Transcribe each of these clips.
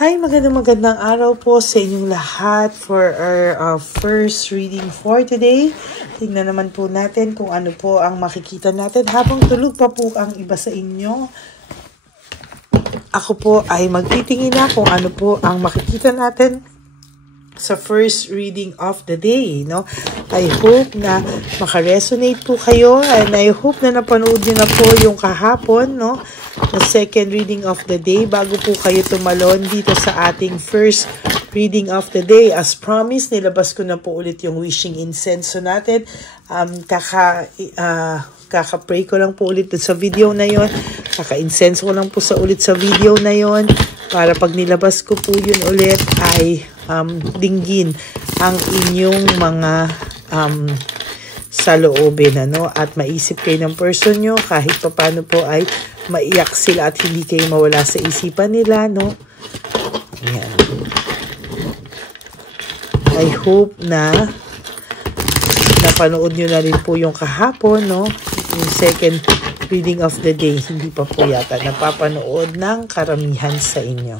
Hi, magandang araw po sa inyong lahat for our first reading for today. Tingnan naman po natin kung ano po ang makikita natin habang tulog pa po ang iba sa inyo. Ako po ay magtitingin na kung ano po ang makikita natin sa first reading of the day, no? I hope na makaresonate po kayo and I hope na napanood niyo na po yung kahapon, no? The second reading of the day bago po kayo tumalon dito sa ating first reading of the day. As promised, nilabas ko na po ulit yung wishing incense natin. Kaka-pray ko lang po ulit sa video na yon. Kaka-incense ko lang po ulit sa video na yon para pag nilabas ko po yun ulit ay dinggin ang inyong mga saloobin, ano? At maisip kayo ng person nyo kahit pa paano po ay maiyak sila at hindi kayo mawala sa isipan nila, no? Ayan. I hope na napanood nyo na rin po yung kahapon, no? Yung second reading of the day. Hindi pa po yata napapanood ng karamihan sa inyo.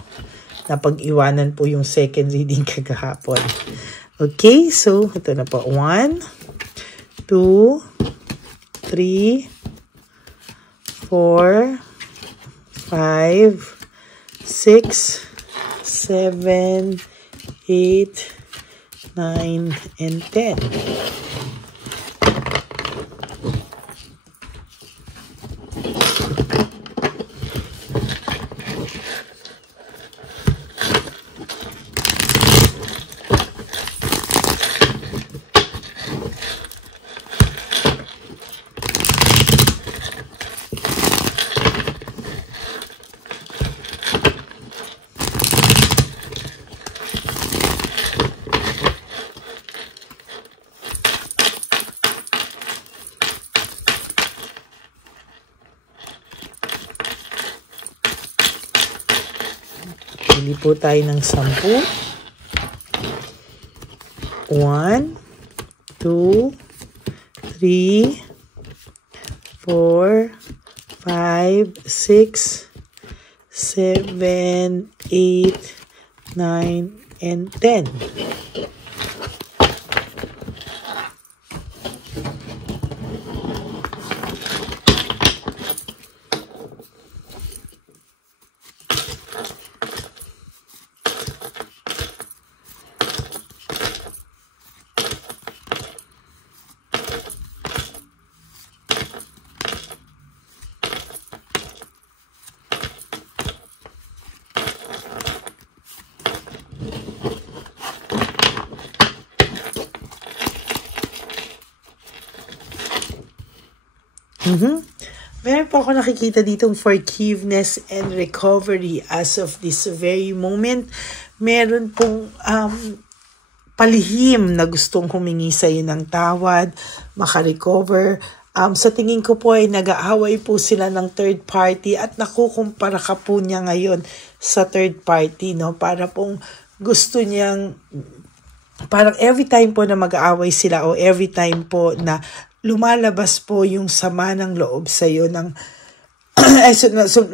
Napag-iwanan po yung second reading kagahapon. Okay, so ito na po. 1, 2, 3, 4, 5, 6, 7, 8, 9, and 10. Pili po tayo ng 10. 1, 2, 3, 4, 5, 6, 7, 8, 9, and 10. Meron po ako nakikita ditong forgiveness and recovery as of this very moment. Meron pong palihim na gustong humingi sa iyo ng tawad, makarecover. Sa tingin ko po ay nag-aaway po sila ng third party at nakukumpara ka po niya ngayon sa third party, no? Para pong gusto niyang, parang every time po na mag-aaway sila o every time po na lumalabas po yung sama ng loob sa iyo ng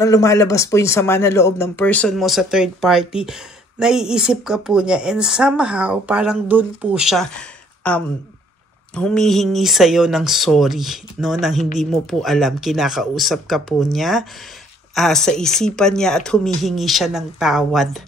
lumalabas po yung sama ng loob ng person mo sa third party, naiisip ka po niya and somehow parang dun po siya humihingi sa iyo ng sorry, no, nang hindi mo po alam. Kinakausap ka po niya sa isipan niya at humihingi siya ng tawad,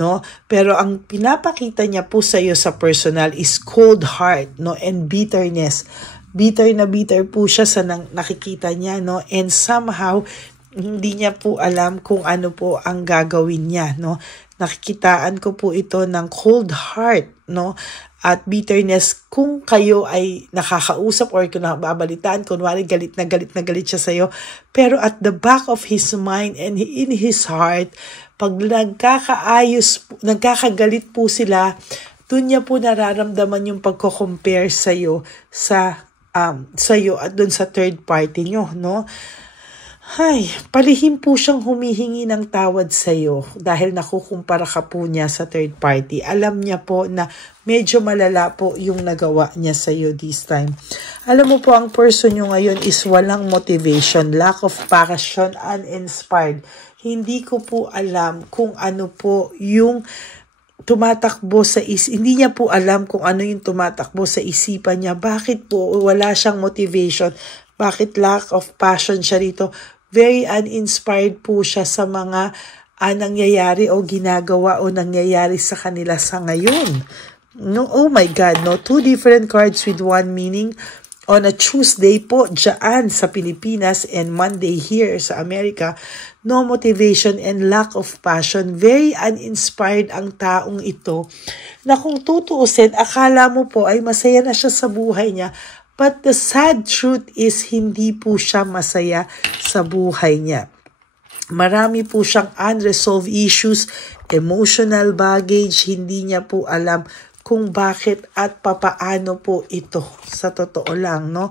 no? Pero ang pinapakita niya po sa iyo sa personal is cold heart, no, and bitterness. Bitter na bitter po siya sa nakikita niya, no? And somehow, hindi niya po alam kung ano po ang gagawin niya, no? Nakikitaan ko po ito ng cold heart, no? At bitterness kung kayo ay nakakausap or kung nakababalitaan, kunwari galit na galit siya sa'yo. Pero at the back of his mind and in his heart, pag nagkakagalit po sila, dun niya po nararamdaman yung pagko-compare sa'yo sa'yo at dun sa third party nyo, no? Ay, palihim po siyang humihingi ng tawad sa'yo dahil nakukumpara ka po niya sa third party. Alam niya po na medyo malala po yung nagawa niya sa'yo this time. Alam mo po, ang person nyo ngayon is walang motivation, lack of passion, uninspired. hindi ko po alam kung ano po yung tumatakbo sa hindi niya po alam kung ano yung tumatakbo sa isipan niya. Bakit po wala siyang motivation? Bakit lack of passion siya rito? Very uninspired po siya sa mga nangyayari o ginagawa o nangyayari sa kanila sa ngayon. No, oh my God, no, 2 different cards with one meaning. On a Tuesday po, dyan sa Pilipinas, and Monday here sa Amerika, no motivation and lack of passion. Very uninspired ang taong ito, na kung tutuusin, akala mo po ay masaya na siya sa buhay niya. But the sad truth is, hindi po siya masaya sa buhay niya. Marami po siyang unresolved issues, emotional baggage, hindi niya po alam kung bakit at papaano po ito. Sa totoo lang, no?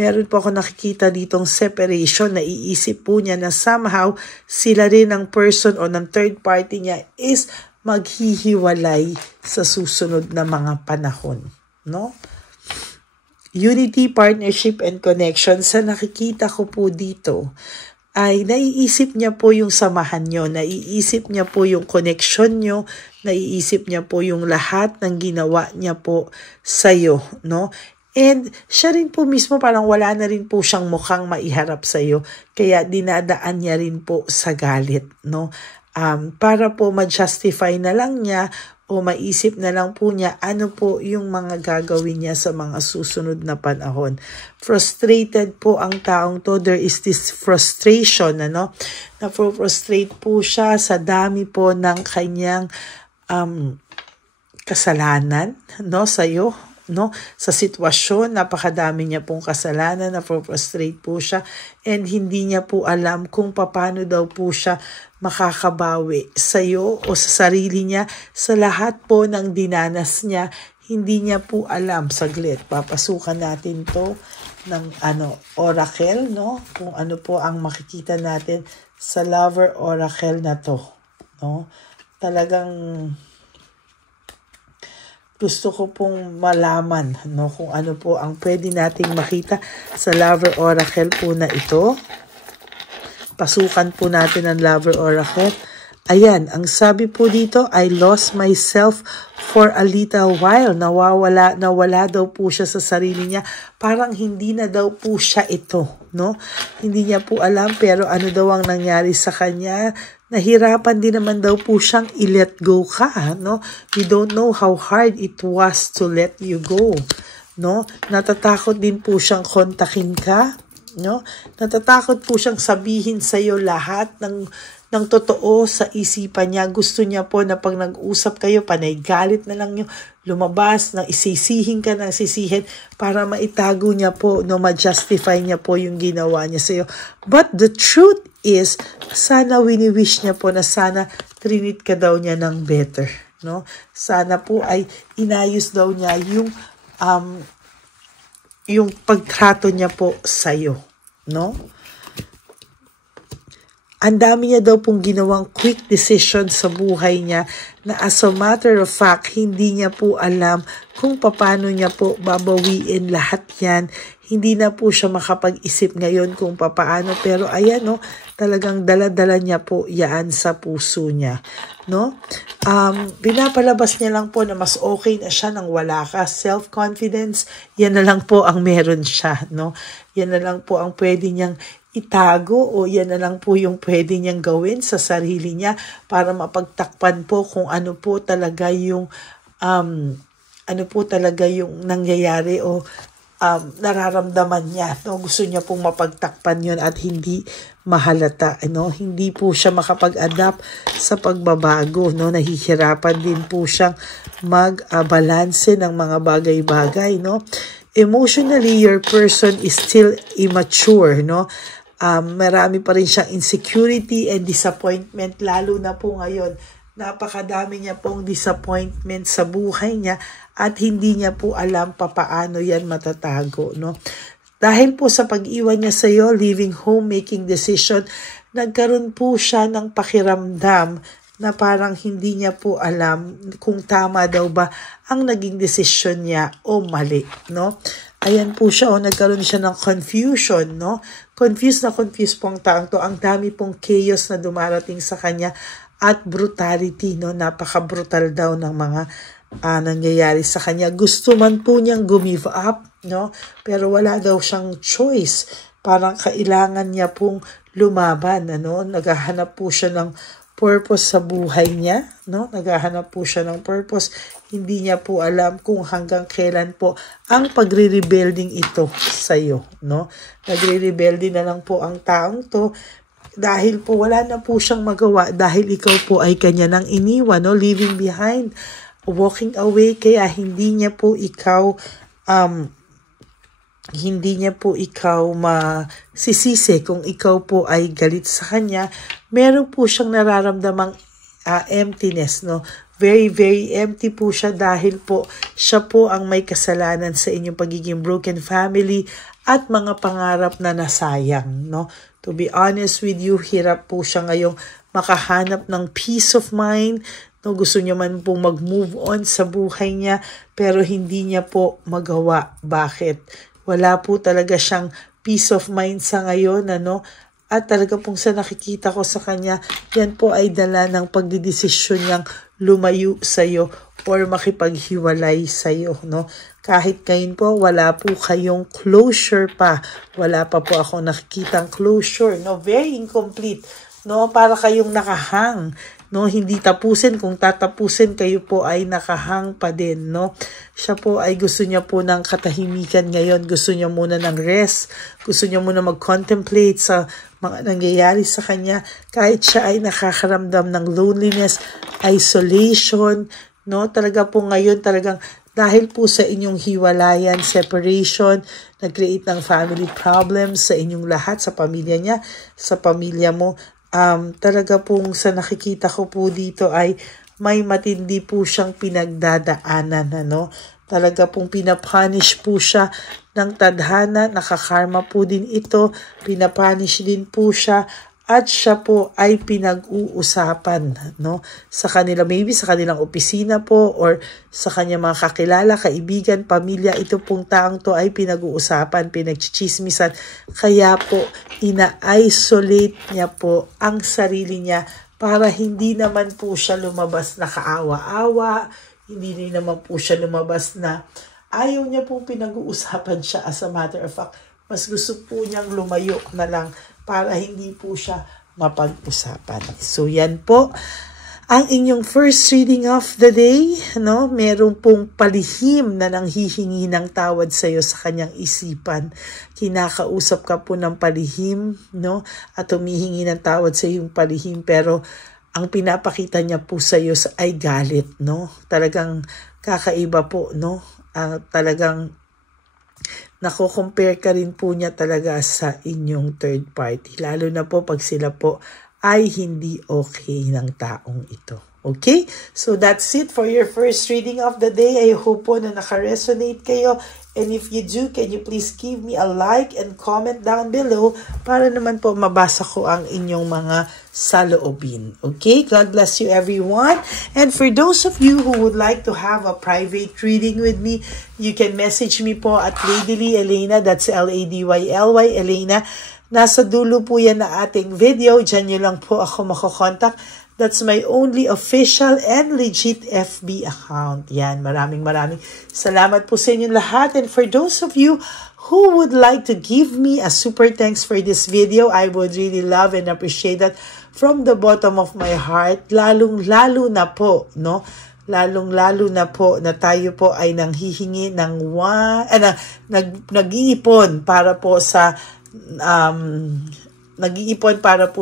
Meron po ako nakikita ditong separation, na iisip po niya na somehow sila rin ng person o ng third party niya is maghihiwalay sa susunod na mga panahon, no? Unity, partnership, and connection, sa nakikita ko po dito, ay naiisip niya po yung samahan nyo, naiisip niya po yung connection nyo, naiisip niya po yung lahat ng ginawa niya po sa'yo, no? And siya rin po mismo parang wala na rin po siyang mukhang maiharap sa'yo, kaya dinadaan niya rin po sa galit, no? Para po ma-justify na lang niya o maisip na lang po niya ano po yung mga gagawin niya sa mga susunod na panahon. Frustrated po ang taong to. There is this frustration, ano? Na-frustrate po siya sa dami po ng kanyang kasalanan, no, sa'yo, no, sa sitwasyon. Napakadami niya pong kasalanan, na-frustrate po siya, and hindi niya po alam kung paano daw po siya makakabawi sa'yo o sa sarili niya, sa lahat po ng dinanas niya. Hindi niya po alam. Saglit, papasukan natin to ng oracle, no? Kung ano po ang makikita natin sa lover oracle na to, no? Talagang gusto ko pong malaman, no, kung ano po ang pwede nating makita sa lover oracle po na ito. Pasukan po natin ang lover oracle. Ayan, ang sabi po dito, I lost myself for a little while. Nawala daw po siya sa sarili niya. Parang hindi na daw po siya ito, no? Hindi niya po alam, pero ano daw ang nangyari sa kanya. Nahirapan din naman daw po siyang i-let go ka, no? You don't know how hard it was to let you go, no? Natatakot din po siyang kontakin ka, no? Natatakot po siyang sabihin sa iyo lahat ng totoo sa isipan niya. Gusto niya po na pag nag-usap kayo, panay galit na lang yung lumabas, na isisihin ka ng sisihin para maitago niya po, no, ma-justify niya po yung ginawa niya sa iyo. But the truth is, sana wini-wish niya po na sana trinit ka daw niya ng better, no? Sana po ay inayos daw niya yung pagtrato niya po sa iyo, no? Ang dami niya daw pong ginawang quick decision sa buhay niya, na as a matter of fact, hindi niya po alam kung paano niya po babawiin lahat yan. Hindi na po siya makapag-isip ngayon kung paano, pero ayan, no, talagang dala-dala niya po yan sa puso niya, no? Pinapalabas niya lang po na mas okay na siya nang wala ka. Self-confidence, yan na lang po ang meron siya, no? Yan na lang po ang pwede niyang itago, o yan na lang po yung pwede niyang gawin sa sarili niya para mapagtakpan po kung ano po talaga yung nangyayari o nararamdaman niya, no? Gusto niya pong mapagtakpan yun at hindi mahalata, no? Hindi po siya makapag-adapt sa pagbabago, no? Nahihirapan din po siyang mag-balanse ng mga bagay-bagay, no? Emotionally, your person is still immature, no? Marami pa rin siyang insecurity and disappointment, lalo na po ngayon. Napakadami niya pong disappointment sa buhay niya at hindi niya po alam paano yan matatago, no? Dahil po sa pag-iwan niya sa iyo, leaving home, making decision, nagkaroon po siya ng pakiramdam na parang hindi niya po alam kung tama daw ba ang naging desisyon niya o mali, no? Ayan po siya, nagkaroon siya ng confusion, no? Confused na confused po ang taong to. Ang dami pong chaos na dumarating sa kanya at brutality, no? Napaka-brutal daw ng mga nangyayari sa kanya. Gusto man po niyang gumive up, no? Pero wala daw siyang choice. Parang kailangan niya pong lumaban, ano? Naghahanap po siya ng purpose sa buhay niya, no? Naghahanap po siya ng purpose. Hindi niya po alam kung hanggang kailan po ang pagre-rebuilding ito sa iyo, no? Nagre-rebelde na lang po ang taong to dahil po wala na po siyang magawa dahil ikaw po ay kanya nang iniwan, no? Leaving behind, walking away, kaya hindi niya po ikaw masisisi kung ikaw po ay galit sa kanya. Meron po siyang nararamdamang emptiness, no? Very, very empty po siya dahil po siya po ang may kasalanan sa inyong pagiging broken family at mga pangarap na nasayang, no? To be honest with you, hirap po siya ngayong makahanap ng peace of mind, no? Gusto niya man pong mag-move on sa buhay niya, pero hindi niya po magawa. Bakit? Wala po talaga siyang peace of mind sa ngayon, ano? At talaga pong sa nakikita ko sa kanya, yan po ay dala ng pagdidesisyon niyang lumayo sa'yo or makipaghiwalay sa'yo, no? Kahit ngayon po, wala po kayong closure pa. Wala pa po akong nakikitang closure, no? Very incomplete, no? Para kayong nakahang, no? Hindi tapusin. Kung tatapusin, kayo po ay nakahang pa din, no? Siya po ay gusto niya po ng katahimikan ngayon. Gusto niya muna ng rest. Gusto niya muna mag-contemplate sa mga nangyayari sa kanya. Kahit siya ay nakakaramdam ng loneliness, isolation, no? Talaga po ngayon, talagang dahil po sa inyong hiwalayan, separation, nag-create ng family problems sa inyong lahat, sa pamilya niya, sa pamilya mo. Talaga pong sa nakikita ko po dito ay may matindi po siyang pinagdadaanan, ano? Talaga pong pinapunish po siya ng tadhana, nakakarma po din ito, pinapunish din po siya, at siya po ay pinag-uusapan, no? Sa kanila, maybe sa kanilang opisina po or sa kanyang mga kakilala, kaibigan, pamilya, ito pong taong to ay pinag-uusapan, pinagchichismisan. Kaya po, ina-isolate niya po ang sarili niya para hindi naman po siya lumabas na kaawa-awa, hindi rin naman po siya lumabas na ayaw niya pong pinag-uusapan siya. As a matter of fact, mas gusto po niyang lumayo na lang para hindi po siya mapag-usapan. So, yan po ang inyong first reading of the day, no? Meron pong palihim na nanghihingi ng tawad sa iyo sa kanyang isipan. Kinakausap ka po ng palihim, no? At humihingi ng tawad sa iyong palihim, pero ang pinapakita niya po sa iyo ay galit, no? Talagang kakaiba po, no? Talagang nako-compare ka rin po niya talaga sa inyong third party. Lalo na po pag sila po ay hindi okay ng taong ito. Okay? So that's it for your first reading of the day. I hope po na naka-resonate kayo. And if you do, can you please give me a like and comment down below para naman po mabasa ko ang inyong mga saloobin. Okay? God bless you everyone. And for those of you who would like to have a private reading with me, you can message me po at Ladyly Elena. That's Ladyly Elena. Nasa dulo po yan na ating video. Diyan nyo lang po ako makokontak. That's my only official and legit FB account. Yan, maraming salamat po sa inyong lahat. And for those of you who would like to give me a super thanks for this video, I would really love and appreciate that from the bottom of my heart. Lalong-lalo na po, no? Lalong-lalo na po na tayo po ay nanghihingi ng nag-iipon para po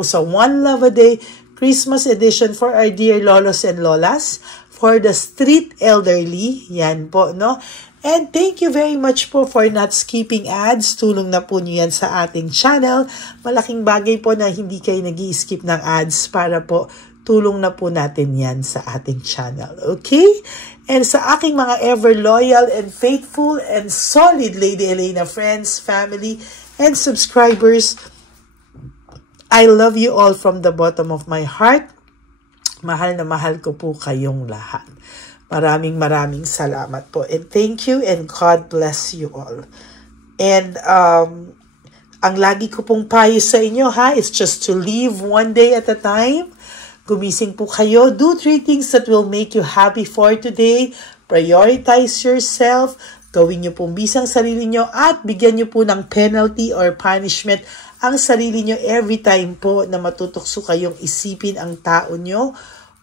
sa One Love a Day Christmas edition for our dear lolos and lolas, for the street elderly, yan po, no? And thank you very much po for not skipping ads. Tulong na po niyo yan sa ating channel. Malaking bagay po na hindi kayo nag-i-skip ng ads para po tulong na po natin yan sa ating channel. Okay? And sa aking mga ever loyal and faithful and solid Lady Elena friends, family, and subscribers, I love you all from the bottom of my heart. Mahal na mahal ko po kayong lahat. Maraming salamat po. And thank you and God bless you all. And ang lagi ko pong payo sa inyo is just to live one day at a time. Gumising po kayo. Do 3 things that will make you happy for today. Prioritize yourself. Gawin nyo pong bisang sarili nyo at bigyan nyo po ng penalty or punishment ang sarili nyo every time po na matutukso kayong isipin ang tao nyo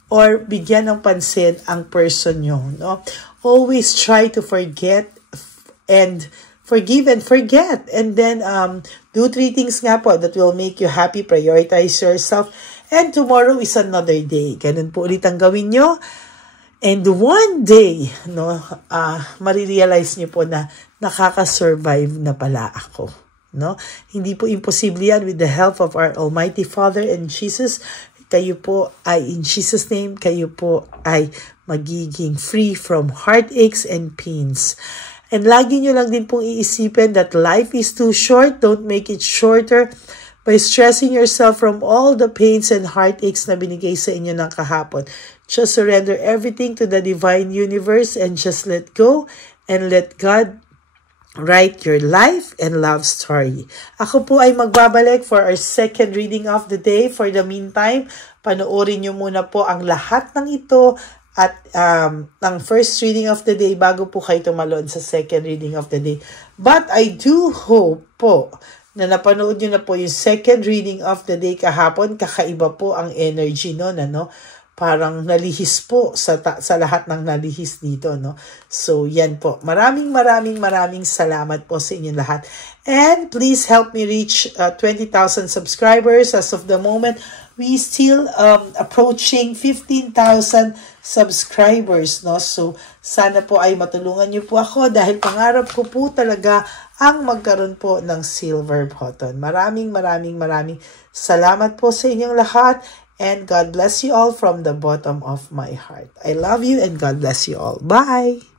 or bigyan ng pansin ang person nyo. No? Always try to forget and forgive and forget. And then do 3 things nga po that will make you happy. Prioritize yourself. And tomorrow is another day. Ganun po ulit ang gawin nyo. And one day, no, marirealize nyo po na nakaka-survive na pala ako. No? Hindi po imposible yan with the help of our Almighty Father and Jesus. Kayo po ay, in Jesus' name, kayo po ay magiging free from heartaches and pains. And lagi nyo lang din pong iisipin that life is too short. Don't make it shorter by stressing yourself from all the pains and heartaches na binigay sa inyo ng kahapon. Just surrender everything to the divine universe and just let go and let God write your life and love story. Ako po ay magbabalik for our second reading of the day. For the meantime, panoorin nyo muna po ang lahat ng ito at ang first reading of the day bago po kayo tumalon sa second reading of the day. But I do hope po na napanood nyo na po yung second reading of the day kahapon. Kakaiba po ang energy no, ano? Parang nalihis po sa lahat ng nalihis dito, no? So, yan po. Maraming salamat po sa inyo lahat. And please help me reach 20,000 subscribers. As of the moment, we still approaching 15,000 subscribers, no? So, sana po ay matulungan niyo po ako dahil pangarap ko po talaga ang magkaroon po ng silver button. Maraming salamat po sa inyong lahat. And God bless you all from the bottom of my heart. I love you and God bless you all. Bye!